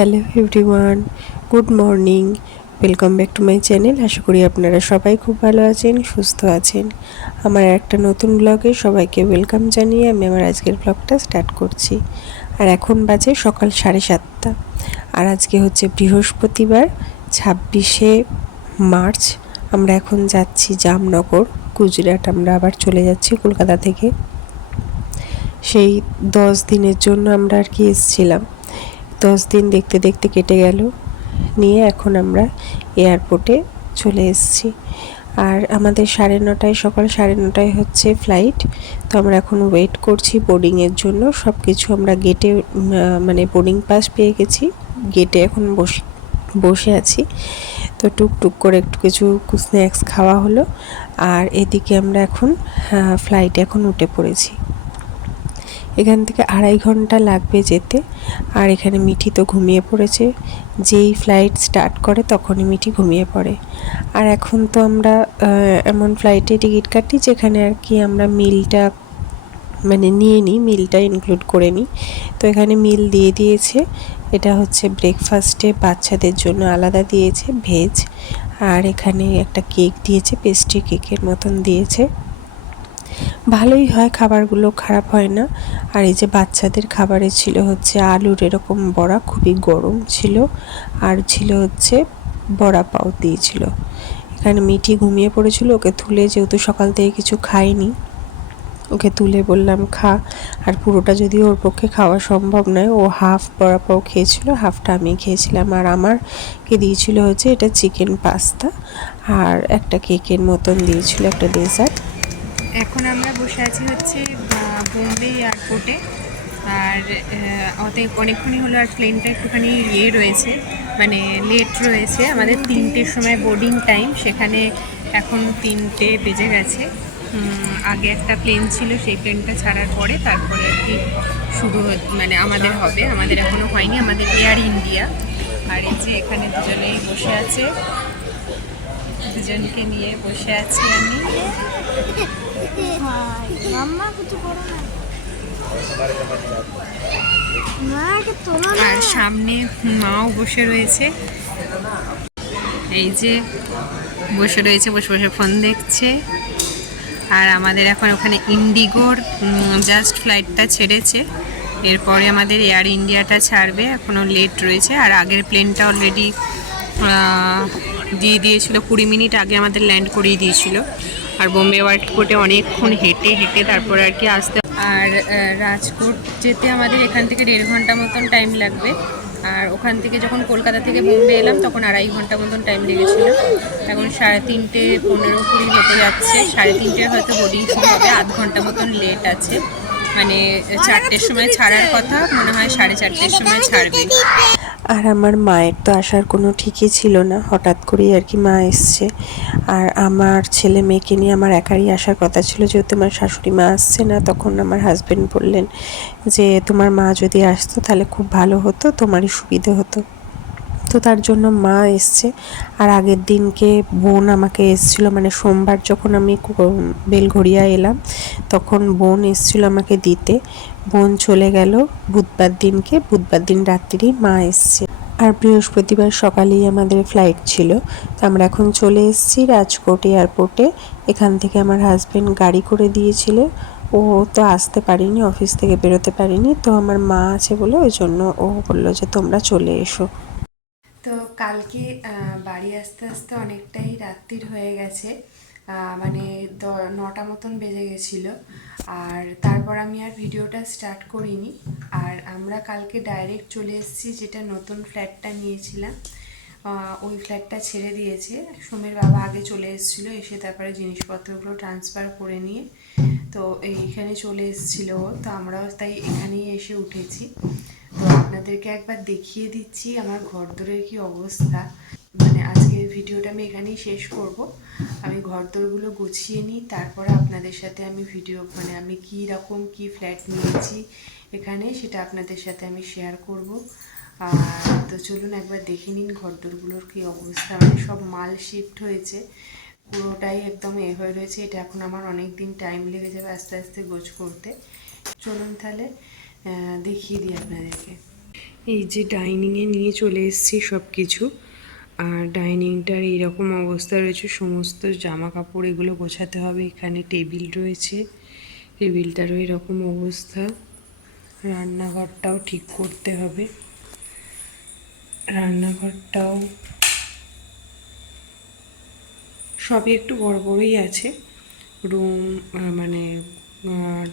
Hello everyone, good morning. Welcome back to my channel. আশা করি আপনারা সবাই খুব ভালো আছেন, সুস্থ আছেন। আমার একটা নতুন ব্লগে সবাইকে ওয়েলকাম জানিয়ে আমি আমার আজকের ব্লগটা স্টার্ট করছি। আর এখন বাজে সকাল 7:30। আর আজকে হচ্ছে বৃহস্পতিবার, 26শে মার্চ। আমরা এখন যাচ্ছি জামনগর, গুজরাট। আমরা আবার চলে যাচ্ছি কলকাতা থেকে। সেই 10 দিনের জন্য আমরা আর কি এসেছিলাম। 10 দিন দেখতে দেখতে কেটে গেল, নিয়ে এখন আমরা এয়ারপোর্টে চলে এসেছি। আর আমাদের 9:30 সকাল 9:30 হচ্ছে ফ্লাইট। তো আমরা এখন ওয়েট করছি বোর্ডিংয়ের জন্য। সব কিছু আমরা গেটে মানে বোর্ডিং পাস পেয়ে গেছি, গেটে এখন বসে আছি। তো টুকটুক করে একটু কিছু স্ন্যাক্স খাওয়া হলো। আর এদিকে আমরা এখন ফ্লাইটে এখন উঠে পড়েছি। এখান থেকে 2.5 ঘন্টা লাগবে যেতে। আর এখানে মিঠি তো ঘুমিয়ে পড়েছে। যেই ফ্লাইট স্টার্ট করে তখনই মিঠি ঘুমিয়ে পড়ে। আর এখন তো আমরা এমন ফ্লাইটে টিকিট কাটি যেখানে আর কি আমরা মিলটা মানে নিয়ে নিই, মিলটা ইনক্লুড করে নিই। তো এখানে মিল দিয়ে দিয়েছে। এটা হচ্ছে ব্রেকফাস্টে বাচ্চাদের জন্য আলাদা দিয়েছে ভেজ। আর এখানে একটা কেক দিয়েছে, পেস্ট্রি কেকের মতন দিয়েছে। ভালোই হয়, খাবারগুলো খারাপ হয় না। আর এই যে বাচ্চাদের খাবারে ছিল হচ্ছে আলুর এরকম বড়া, খুবই গরম ছিল। আর ছিল হচ্ছে বড়া পাও দিয়েছিল। এখানে মিঠি ঘুমিয়ে পড়েছিল, ওকে তুলে, যেহেতু সকাল থেকে কিছু খাইনি, ওকে তুলে বললাম খা। আর পুরোটা যদিও ওর পক্ষে খাওয়া সম্ভব নয়, ও হাফ বড়া পাও খেয়েছিল, হাফটা আমি খেয়েছিলাম। আর আমারকে দিয়েছিল হচ্ছে এটা চিকেন পাস্তা, আর একটা কেকের মতন দিয়েছিল, একটা ডেজার্ট। এখন আমরা বসে আছি হচ্ছে বোম্বে এয়ারপোর্টে। আর অনেকক্ষণই হলো। আর প্লেনটা একটুখানি রয়েছে, মানে লেট রয়েছে। আমাদের 3টের সময় বোর্ডিং টাইম, সেখানে এখন 3টে বেজে গেছে। আগে একটা প্লেন ছিল, সেই প্লেনটা ছাড়ার পরে তারপরে আর কি শুরু মানে আমাদের হবে। আমাদের এখনও হয়নি, আমাদের এয়ার ইন্ডিয়া। আর এই যে এখানে দুজনেই বসে আছে, দুজনকে নিয়ে বসে আছি আমি। আর সামনে মাও বসে রয়েছে, এই যে বসে রয়েছে, বসে বসে ফোন দেখছে। আর আমাদের এখন ওখানে ইন্ডিগোর জাস্ট ফ্লাইটটা ছেড়েছে, এরপরে আমাদের এয়ার ইন্ডিয়াটা ছাড়বে। এখনও লেট রয়েছে। আর আগের প্লেনটা অলরেডি দিয়ে দিয়েছিল, 20 মিনিট আগে আমাদের ল্যান্ড করিয়ে দিয়েছিল। আর বোম্বে এয়ারপোর্টে অনেকক্ষণ হেঁটে হেঁটে তারপরে আর কি আসতে। আর রাজকোট যেতে আমাদের এখান থেকে 1.5 ঘন্টা মতন টাইম লাগবে। আর ওখান থেকে যখন কলকাতা থেকে বোম্বে এলাম তখন 2.5 ঘন্টা মতন টাইম লেগেছিলো। এখন 3:30, 15-20 হতে যাচ্ছে। 3:30 হয়তো বোর্ডিং শুরু হবে, আধ ঘন্টা মতন লেট আছে। মানে 4টের সময় ছাড়ার কথা, মনে হয় 4:30-র সময় ছাড়বে। আর আমার মায়ের তো আসার কোনো ঠিকই ছিল না, হঠাৎ করেই আর কি মা এসছে। আর আমার ছেলে মেয়েকে নিয়ে আমার একারই আসার কথা ছিল, যেহেতু আমার শাশুড়ি মা আসছে না। তখন আমার হাজব্যান্ড বললেন যে তোমার মা যদি আসতো তাহলে খুব ভালো হতো, তোমারই সুবিধে হতো। তো তার জন্য মা এসছে। আর আগের দিনকে বোন আমাকে এসেছিলো, মানে সোমবার যখন আমি বেলঘড়িয়া এলাম তখন বোন এসেছিলো আমাকে দিতে। বোন চলে গেল বুধবার দিনকে, বুধবার দিন রাত্রিরেই মা এসছে। আর বৃহস্পতিবার সকালেই আমাদের ফ্লাইট ছিল। তো আমরা এখন চলে এসেছি রাজকোট এয়ারপোর্টে। এখান থেকে আমার হাজব্যান্ড গাড়ি করে দিয়েছিল, ও তো আসতে পারিনি, অফিস থেকে বেরোতে পারিনি। তো আমার মা আছে বলে ওই জন্য ও বললো যে তোমরা চলে এসো। তো কালকে বাড়ি আসতে আসতে অনেকটাই রাত্রির হয়ে গেছে, মানে 9টা মতন বেজে গেছিলো। আর তারপর আমি আর ভিডিওটা স্টার্ট করিনি। আর আমরা কালকে ডাইরেক্ট চলে এসেছি, যেটা নতুন ফ্ল্যাটটা নিয়েছিলাম ওই ফ্ল্যাটটা ছেড়ে দিয়েছে। সোমের বাবা আগে চলে এসেছিলো, এসে তারপরে জিনিসপত্রগুলো ট্রান্সফার করে নিয়ে তো এইখানে চলে এসেছিলো। তো আমরাও তাই এখানেই এসে উঠেছি। তো আপনাদেরকে একবার দেখিয়ে দিচ্ছি আমার ঘরদোরের কি অবস্থা। মানে আজকের ভিডিওটা আমি এখানেই শেষ করব। আমি ঘরদোরগুলো গুছিয়ে নিই, তারপরে আপনাদের সাথে আমি ভিডিও, মানে আমি কী রকম কী ফ্ল্যাট নিয়েছি এখানে, সেটা আপনাদের সাথে আমি শেয়ার করব। আর তো চলুন একবার দেখে নিন ঘরদোরগুলোর কী অবস্থা। মানে সব মাল শিফট হয়েছে, পুরোটাই একদম হয়ে রয়েছে। এটা এখন আমার অনেক দিন টাইম লেগে যাবে আস্তে আস্তে গোছ করতে। চলুন তাহলে দেখিয়ে দিই আপনাদেরকে। এই যে ডাইনিংয়ে নিয়ে চলে এসেছি সব কিছু। আর ডাইনিংটার এইরকম অবস্থা রয়েছে, সমস্ত জামা কাপড় এগুলো গোছাতে হবে। এখানে টেবিল রয়েছে, টেবিলটারও এরকম অবস্থা। রান্নাঘরটাও ঠিক করতে হবে, রান্নাঘরটাও সবই একটু বড় বড়ই আছে। রুম মানে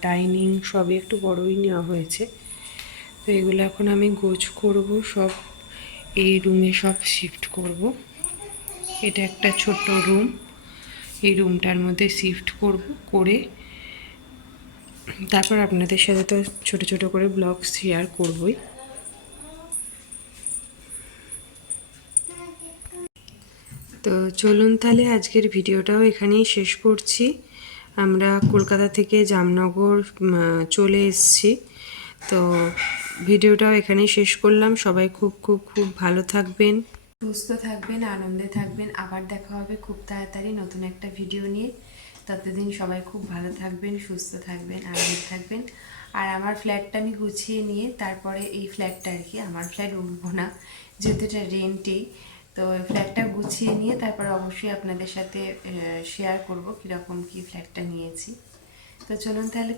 ডাইনিং সবই একটু বড়ই নেওয়া হয়েছে। তো এগুলো এখন আমি গোছ করব, সব এই রুমে সব শিফট করব। এটা একটা ছোট রুম, এই রুমটার মধ্যে শিফট করব, করে তারপর আপনাদের সাথে তো ছোট ছোট করে ব্লগ শেয়ার করবই। তো চলুন তাহলে আজকের ভিডিওটাও এখানেই শেষ করছি। আমরা কলকাতা থেকে জামনগর চলে এসেছি। তো ভিডিওটাও এখানেই শেষ করলাম। সবাই খুব খুব খুব ভালো থাকবেন, সুস্থ থাকবেন, আনন্দে থাকবেন। আবার দেখা হবে খুব তাড়াতাড়ি নতুন একটা ভিডিও নিয়ে। ততদিন সবাই খুব ভালো থাকবেন, সুস্থ থাকবেন, আনন্দে থাকবেন। আর আমার ফ্ল্যাটটা আমি গুছিয়ে নিয়ে তারপরে এই ফ্ল্যাটটা আর কি, আমার ফ্ল্যাট উঠবো না যেহেতু এটা রেন্টেই। তো ফ্ল্যাটটা গুছিয়ে নিয়ে তারপর অবশ্যই আপনাদের সাথে শেয়ার করব কীরকম কী ফ্ল্যাটটা নিয়েছি। তো চলুন তাহলে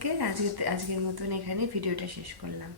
আজকের মতন এখানে ভিডিওটা শেষ করলাম।